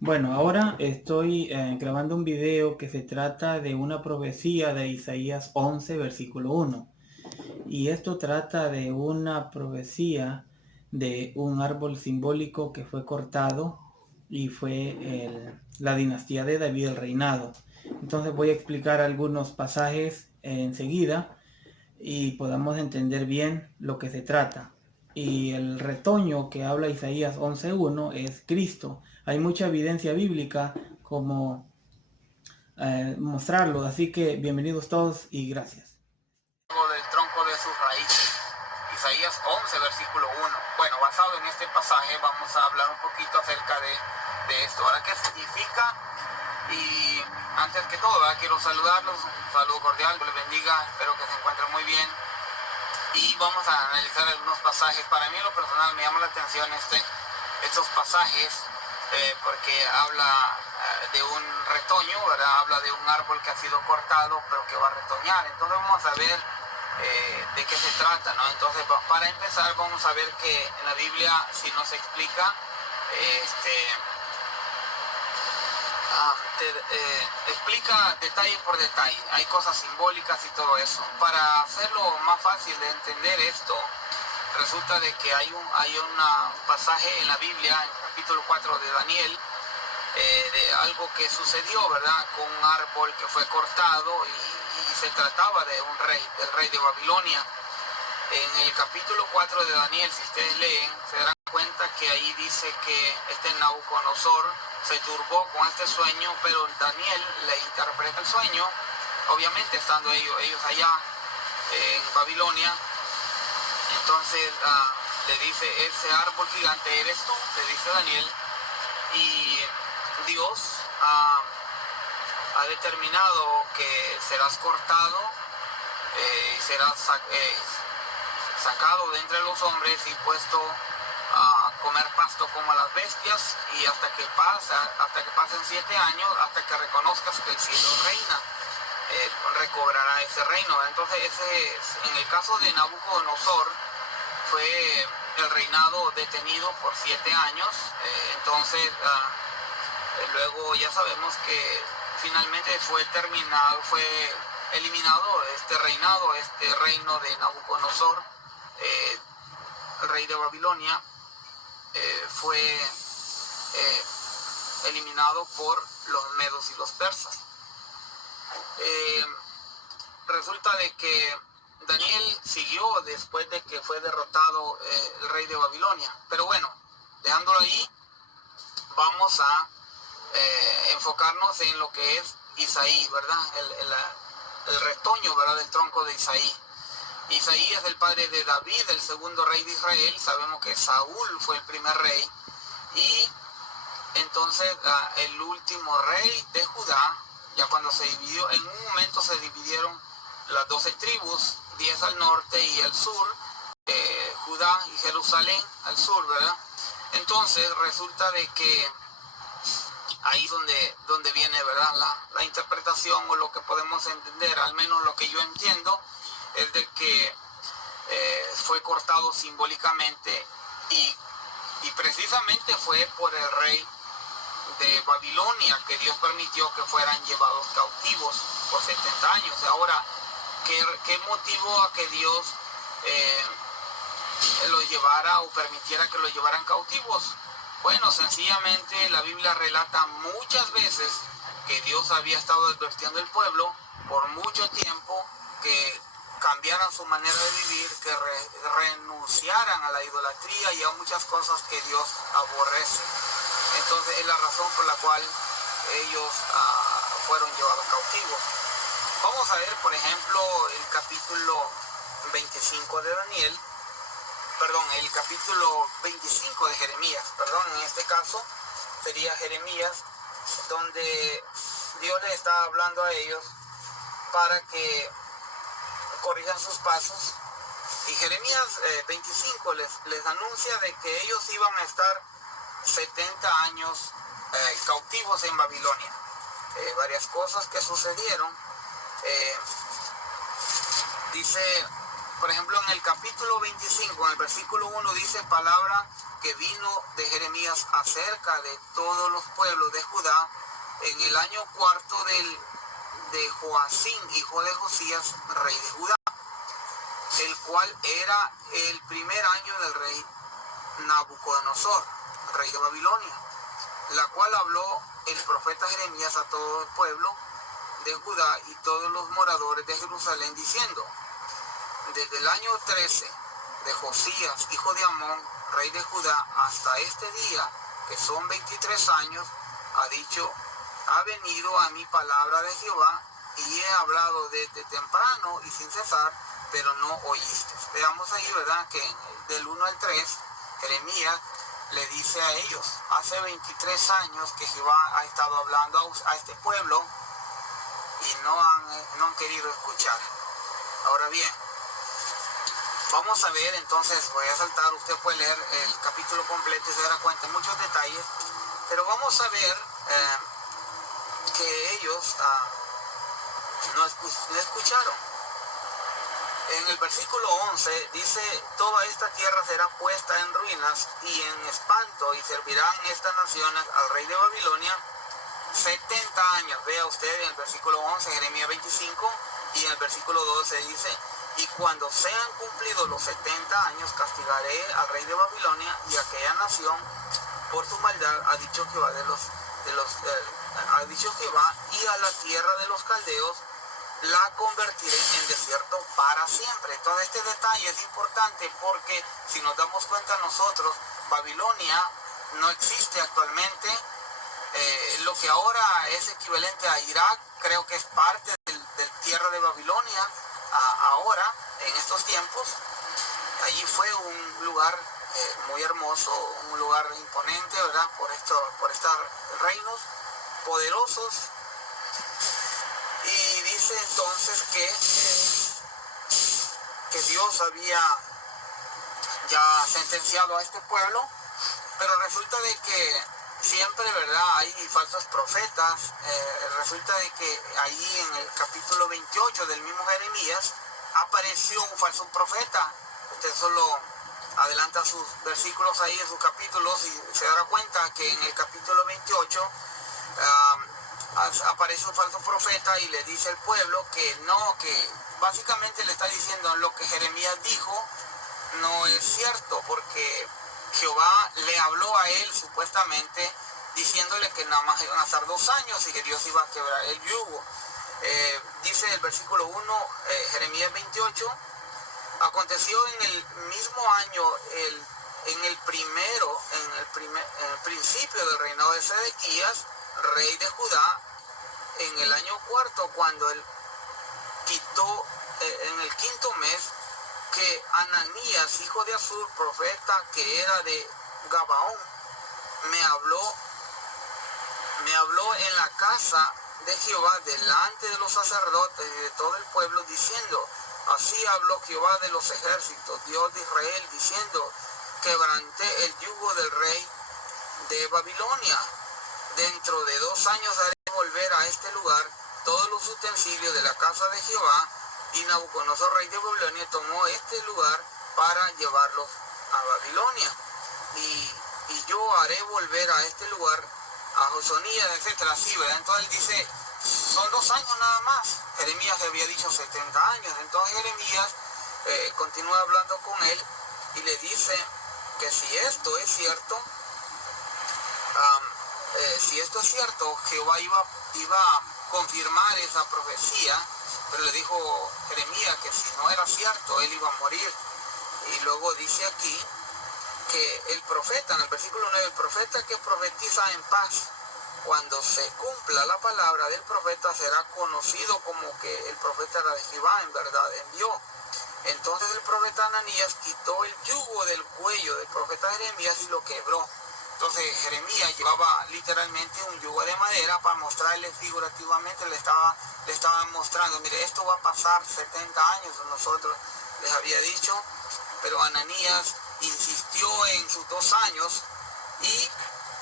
Bueno, ahora estoy grabando un video que se trata de una profecía de Isaías 11, versículo 1. Y esto trata de una profecía de un árbol simbólico que fue cortado y fue la dinastía de David, el reinado. Entonces voy a explicar algunos pasajes enseguida y podamos entender bien lo que se trata. Y el retoño que habla Isaías 11.1 es Cristo. Hay mucha evidencia bíblica como mostrarlo, así que bienvenidos todos y gracias. Del tronco de sus raíces. Isaías 11, versículo 1. Bueno, basado en este pasaje vamos a hablar un poquito acerca de esto. Ahora, ¿qué significa? Y antes que todo, quiero saludarlos, un saludo cordial, Dios les bendiga, espero que se encuentren muy bien. Y vamos a analizar algunos pasajes. Para mí en lo personal me llama la atención estos pasajes porque habla de un retoño, ¿verdad? Habla de un árbol que ha sido cortado pero que va a retoñar. Entonces vamos a ver de qué se trata, ¿no? Entonces para empezar vamos a ver que en la Biblia si nos explica explica detalle por detalle, hay cosas simbólicas y todo eso. Para hacerlo más fácil de entender esto, resulta de que hay un pasaje en la Biblia, en el capítulo 4 de Daniel, de algo que sucedió, ¿verdad? Con un árbol que fue cortado y se trataba de un rey, del rey de Babilonia. En el capítulo 4 de Daniel, si ustedes leen, se darán cuenta que ahí dice que Nabucodonosor se turbó con este sueño, pero Daniel le interpreta el sueño, obviamente estando ellos allá en Babilonia. Entonces le dice, ese árbol gigante eres tú, le dice Daniel, y Dios ha determinado que serás cortado y serás sacado de entre los hombres y puesto a comer pasto como a las bestias, y hasta que pasen 7 años, hasta que reconozcas que el cielo reina, recobrará ese reino. Entonces en el caso de Nabucodonosor fue el reinado detenido por 7 años. Entonces luego ya sabemos que finalmente fue eliminado este reinado, este reino de Nabucodonosor, el rey de Babilonia. Fue eliminado por los medos y los persas. Resulta de que Daniel siguió después de que fue derrotado el rey de Babilonia. Pero bueno, dejándolo ahí, vamos a enfocarnos en lo que es Isaí, ¿verdad? El retoño, ¿verdad? Del tronco de Isaí. Isaí es el padre de David, el segundo rey de Israel. Sabemos que Saúl fue el primer rey. Y entonces el último rey de Judá, ya cuando se dividió, en un momento se dividieron las 12 tribus, 10 al norte y al sur, Judá y Jerusalén al sur, ¿verdad? Entonces resulta de que ahí donde viene, ¿verdad? La interpretación, o lo que podemos entender, al menos lo que yo entiendo, es de que fue cortado simbólicamente y precisamente fue por el rey de Babilonia que Dios permitió que fueran llevados cautivos por 70 años. Ahora, ¿qué motivó a que Dios los llevara o permitiera que los llevaran cautivos? Bueno, sencillamente la Biblia relata muchas veces que Dios había estado advirtiendo al pueblo por mucho tiempo que cambiaran su manera de vivir, que renunciaran a la idolatría y a muchas cosas que Dios aborrece. Entonces es la razón por la cual ellos fueron llevados cautivos. Vamos a ver, por ejemplo, el capítulo 25 de Daniel, el capítulo 25 de Jeremías, en este caso sería Jeremías, donde Dios les está hablando a ellos para que corrijan sus pasos. Y Jeremías 25 les anuncia de que ellos iban a estar 70 años cautivos en Babilonia. Varias cosas que sucedieron. Dice, por ejemplo, en el capítulo 25, en el versículo 1 dice palabra que vino de Jeremías acerca de todos los pueblos de Judá en el año cuarto de Joacim, hijo de Josías, rey de Judá, el cual era el primer año del rey Nabucodonosor, rey de Babilonia, la cual habló el profeta Jeremías a todo el pueblo de Judá y todos los moradores de Jerusalén, diciendo: desde el año 13 de Josías, hijo de Amón, rey de Judá, hasta este día, que son 23 años, ha venido a mi palabra de Jehová, y he hablado desde temprano y sin cesar, pero no oíste. Veamos ahí, ¿verdad?, que del 1 al 3, Jeremías le dice a ellos: hace 23 años que Jehová ha estado hablando a este pueblo y no han querido escuchar. Ahora bien, vamos a ver, entonces voy a saltar, usted puede leer el capítulo completo y se dará cuenta de muchos detalles, pero vamos a ver que ellos no escucharon. En el versículo 11 dice: toda esta tierra será puesta en ruinas y en espanto, y servirán estas naciones al rey de Babilonia 70 años. Vea usted en el versículo 11, Jeremías 25, y en el versículo 12 dice: y cuando sean cumplidos los 70 años, castigaré al rey de Babilonia y a aquella nación por su maldad, ha dicho Jehová ha dicho Jehová, y a la tierra de los caldeos la convertiré en desierto para siempre. Todo este detalle es importante porque si nos damos cuenta nosotros, Babilonia no existe actualmente. Lo que ahora es equivalente a Irak, creo que es parte del tierra de Babilonia. Ahora, en estos tiempos, allí fue un lugar muy hermoso, un lugar imponente, ¿verdad?, por estos reinos poderosos. Y dice entonces que Dios había ya sentenciado a este pueblo, pero resulta de que siempre, ¿verdad?, hay falsos profetas. Resulta de que ahí en el capítulo 28 del mismo Jeremías apareció un falso profeta. Usted solo adelanta sus versículos ahí en sus capítulos y se dará cuenta que en el capítulo 28 aparece un falso profeta y le dice al pueblo que básicamente le está diciendo: lo que Jeremías dijo no es cierto, porque Jehová le habló a él supuestamente diciéndole que nada más iban a estar 2 años y que Dios iba a quebrar el yugo. Dice el versículo 1, Jeremías 28: aconteció en el mismo año, en el principio del reinado de Sedequías, rey de Judá, en el año cuarto, cuando él quitó, en el 5.º mes, que Ananías, hijo de Azur, profeta que era de Gabaón, me habló en la casa de Jehová delante de los sacerdotes y de todo el pueblo, diciendo: así habló Jehová de los ejércitos, Dios de Israel, diciendo: quebranté el yugo del rey de Babilonia. Dentro de 2 años haré volver a este lugar todos los utensilios de la casa de Jehová. Y Nabucodonosor, rey de Babilonia, tomó este lugar para llevarlos a Babilonia. Y yo haré volver a este lugar a Josonías, etcétera, así, ¿verdad? Entonces él dice, son 2 años nada más. Jeremías le había dicho 70 años. Entonces Jeremías continúa hablando con él y le dice que si esto es cierto, Jehová iba a confirmar esa profecía, pero le dijo Jeremías que si no era cierto, él iba a morir. Y luego dice aquí que el profeta, en el versículo 9, el profeta que profetiza en paz, cuando se cumpla la palabra del profeta, será conocido como que el profeta era de Jehová, en verdad envió. Entonces el profeta Ananías quitó el yugo del cuello del profeta Jeremías y lo quebró. Entonces Jeremías llevaba literalmente un yugo de madera para mostrarle figurativamente, le estaba mostrando, mire, esto va a pasar 70 años, nosotros les había dicho, pero Ananías insistió en sus 2 años y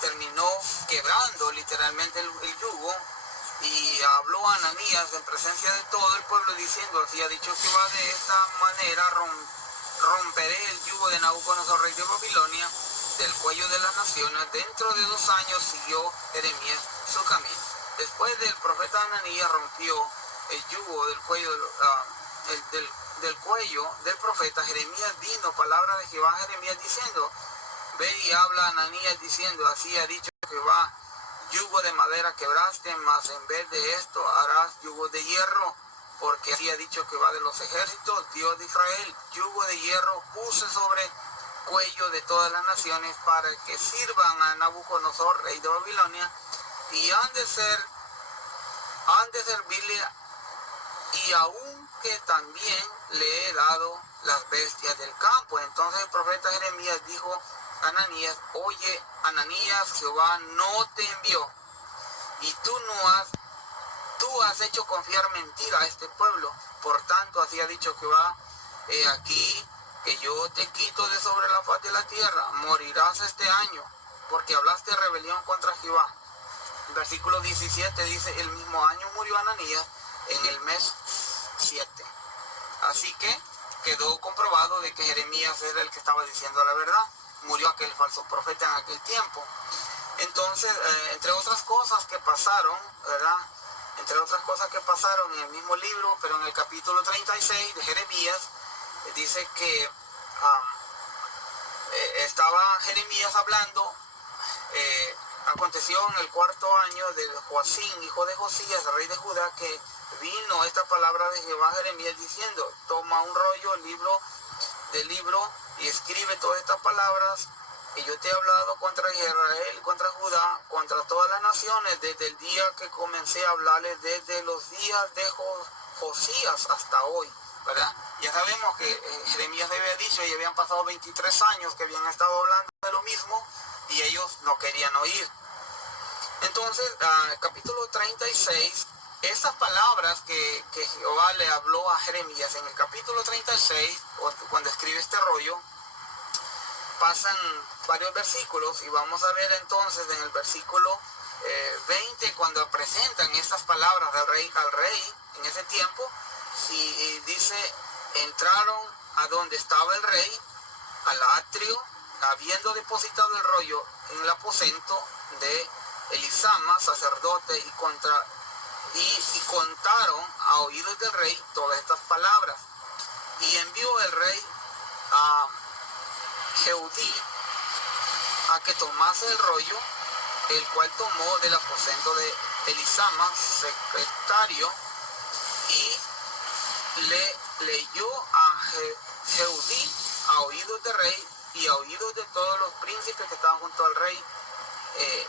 terminó quebrando literalmente el yugo. Y habló a Ananías en presencia de todo el pueblo diciendo, así ha dicho Jehová, de esta manera romperé el yugo de Nabucodonosor, rey de Babilonia, del cuello de las naciones. Dentro de 2 años siguió Jeremías su camino. Después del profeta Ananías rompió el yugo del cuello, del cuello del profeta, Jeremías vino palabra de Jehová a Jeremías diciendo: ve y habla a Ananías diciendo: así ha dicho Jehová, yugo de madera quebraste, mas en vez de esto harás yugo de hierro, porque así ha dicho Jehová de los ejércitos, Dios de Israel, yugo de hierro puse sobre cuello de todas las naciones para que sirvan a Nabucodonosor, rey de Babilonia, y han de servirle, y aún que también le he dado las bestias del campo. Entonces el profeta Jeremías dijo a Ananías: oye, Ananías, Jehová no te envió, y tú has hecho confiar mentira a este pueblo. Por tanto, así ha dicho Jehová: he aquí que yo te quito de sobre la faz de la tierra, morirás este año, porque hablaste rebelión contra Jehová. Versículo 17 dice: el mismo año murió Ananías, en el mes 7. Así que quedó comprobado de que Jeremías era el que estaba diciendo la verdad. Murió aquel falso profeta en aquel tiempo. Entonces, entre otras cosas que pasaron, ¿verdad? Entre otras cosas que pasaron en el mismo libro, pero en el capítulo 36 de Jeremías, dice que estaba Jeremías hablando. Aconteció en el 4º año de Joacim, hijo de Josías, rey de Judá, que vino esta palabra de Jehová a Jeremías diciendo: toma un rollo, libro, y escribe todas estas palabras que yo te he hablado contra Israel, contra Judá, contra todas las naciones, desde el día que comencé a hablarles, desde los días de Josías hasta hoy, ¿verdad? Ya sabemos que Jeremías había dicho, y habían pasado 23 años que habían estado hablando de lo mismo, y ellos no querían oír. Entonces, capítulo 36, estas palabras que Jehová le habló a Jeremías en el capítulo 36, cuando escribe este rollo, pasan varios versículos, y vamos a ver entonces en el versículo 20, cuando presentan estas palabras del rey al rey en ese tiempo, y dice: entraron a donde estaba el rey, al atrio, habiendo depositado el rollo en el aposento de Elisama, sacerdote, y contaron a oídos del rey todas estas palabras. Y envió el rey a Jehudí a que tomase el rollo, el cual tomó del aposento de Elisama, secretario, y le leyó a Jehudí a oídos del rey y a oídos de todos los príncipes que estaban junto al rey.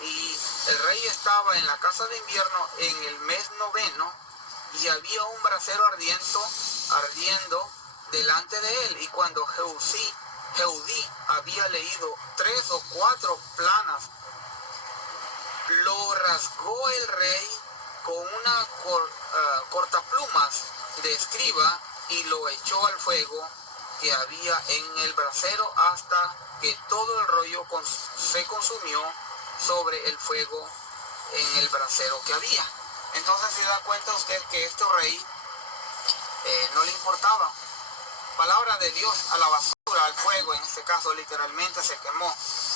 Y el rey estaba en la casa de invierno en el mes 9, y había un brasero ardiendo delante de él. Y cuando Jehudí había leído 3 o 4 planas, lo rasgó el rey con una cortaplumas de escriba, y lo echó al fuego que había en el brasero, hasta que todo el rollo se consumió sobre el fuego en el brasero que había. Entonces se da cuenta usted que este rey no le importaba. Palabra de Dios a la basura, al fuego, en este caso literalmente se quemó.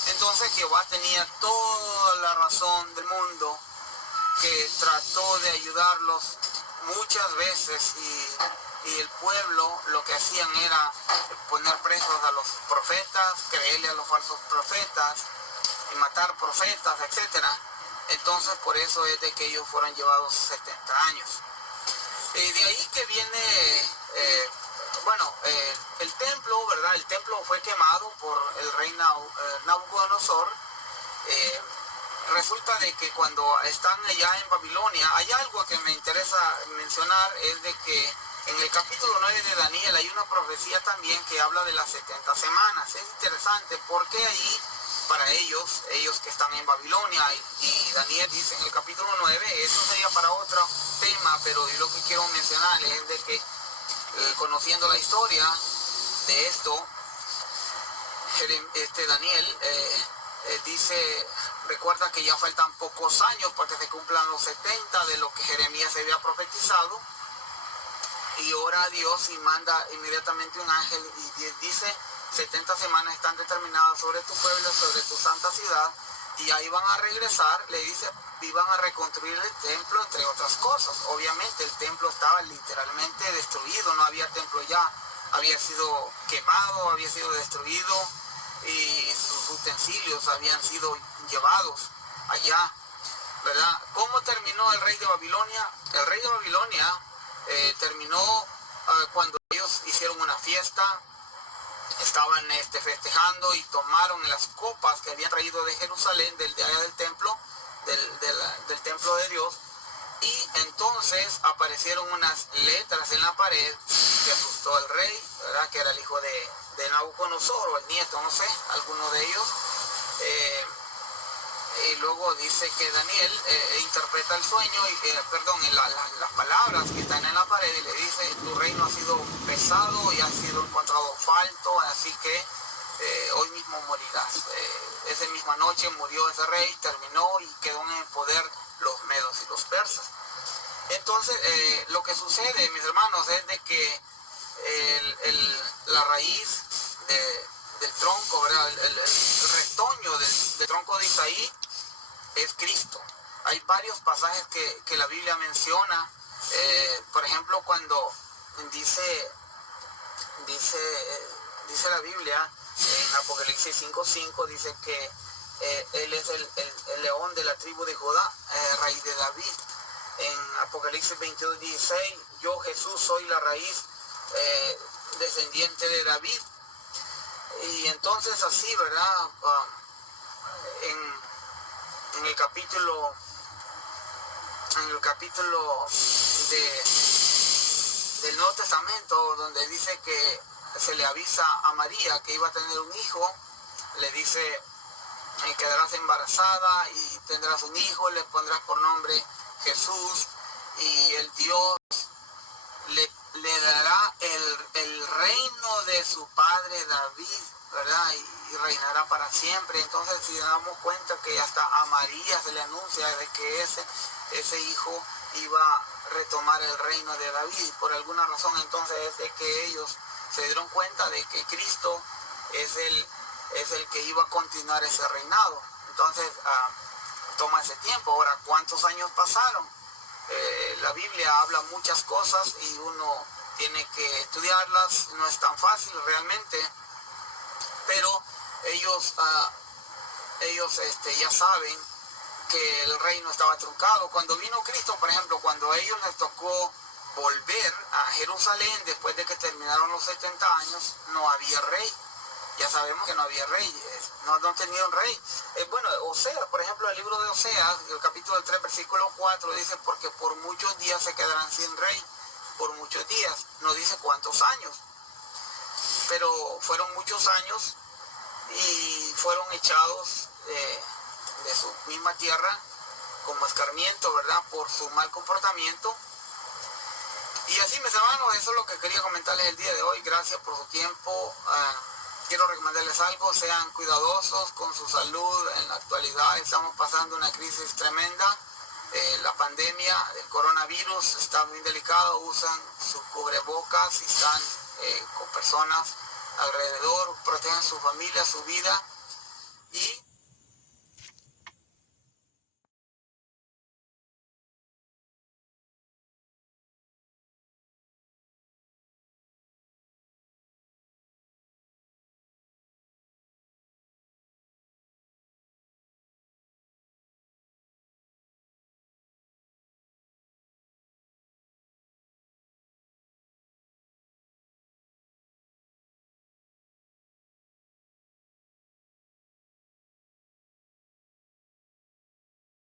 Entonces Jehová tenía toda la razón del mundo, que trató de ayudarlos muchas veces, y el pueblo lo que hacían era poner presos a los profetas, creerle a los falsos profetas y matar profetas, etcétera. Entonces por eso es de que ellos fueron llevados 70 años. Y de ahí que viene, el templo, ¿verdad? El templo fue quemado por el rey Nabucodonosor. Resulta de que cuando están allá en Babilonia, hay algo que me interesa mencionar, es de que en el capítulo 9 de Daniel hay una profecía también que habla de las 70 semanas. Es interesante porque ahí, para ellos que están en Babilonia, y Daniel dice en el capítulo 9, eso sería para otro tema, pero yo lo que quiero mencionar es de que conociendo la historia de esto, Daniel dice, recuerda que ya faltan pocos años para que se cumplan los 70 de lo que Jeremías se había profetizado, y ora a Dios y manda inmediatamente un ángel, y dice 70 semanas están determinadas sobre tu pueblo, sobre tu santa ciudad, y ahí van a regresar, le dice, iban a reconstruir el templo, entre otras cosas. Obviamente el templo estaba literalmente destruido, no había templo ya, había sido quemado, había sido destruido, y sus utensilios habían sido llevados allá, ¿verdad? ¿Cómo terminó el rey de Babilonia? El rey de Babilonia terminó cuando ellos hicieron una fiesta, estaban festejando y tomaron las copas que habían traído de Jerusalén, de allá del templo, del templo de Dios, y entonces aparecieron unas letras en la pared que asustó al rey, ¿verdad? Que era el hijo de Nabucodonosor, o el nieto, no sé, alguno de ellos. Y luego dice que Daniel interpreta el sueño, las palabras que están en la pared, y le dice, tu reino ha sido pesado y ha sido encontrado falto, así que hoy mismo morirás. Esa misma noche murió ese rey, terminó y quedó en el poder los medos y los persas. Entonces, lo que sucede, mis hermanos, es de que la raíz del tronco, ¿verdad? El retoño del tronco de Isaí es Cristo. Hay varios pasajes que la Biblia menciona, por ejemplo, cuando dice la Biblia en Apocalipsis 5:5, dice que él es el león de la tribu de Judá, raíz de David. En Apocalipsis 22:16, yo Jesús soy la raíz descendiente de David. Y entonces así, ¿verdad? En el capítulo del Nuevo Testamento, donde dice que se le avisa a María que iba a tener un hijo, le dice, quedarás embarazada y tendrás un hijo, le pondrás por nombre Jesús, y el Dios le dará el reino de su padre David, ¿verdad? Y reinará para siempre. Entonces, si nos damos cuenta que hasta a María se le anuncia de que ese hijo iba a retomar el reino de David. Por alguna razón, entonces, es de que ellos se dieron cuenta de que Cristo es el que iba a continuar ese reinado. Entonces, toma ese tiempo. Ahora, ¿cuántos años pasaron? La Biblia habla muchas cosas y uno tiene que estudiarlas, no es tan fácil realmente, pero ellos ya saben que el reino estaba truncado. Cuando vino Cristo, por ejemplo, cuando a ellos les tocó volver a Jerusalén después de que terminaron los 70 años, no había rey. Ya sabemos que no había rey, no tenía un rey. Oseas, por ejemplo, el libro de Oseas, el capítulo 3, versículo 4, dice, porque por muchos días se quedarán sin rey, por muchos días, no dice cuántos años, pero fueron muchos años y fueron echados de su misma tierra como escarmiento, ¿verdad? Por su mal comportamiento. Y así, mis hermanos, eso es lo que quería comentarles el día de hoy. Gracias por su tiempo. Quiero recomendarles algo, sean cuidadosos con su salud. En la actualidad estamos pasando una crisis tremenda. La pandemia del coronavirus está muy delicada. Usan sus cubrebocas y están con personas alrededor. Protejan su familia, su vida.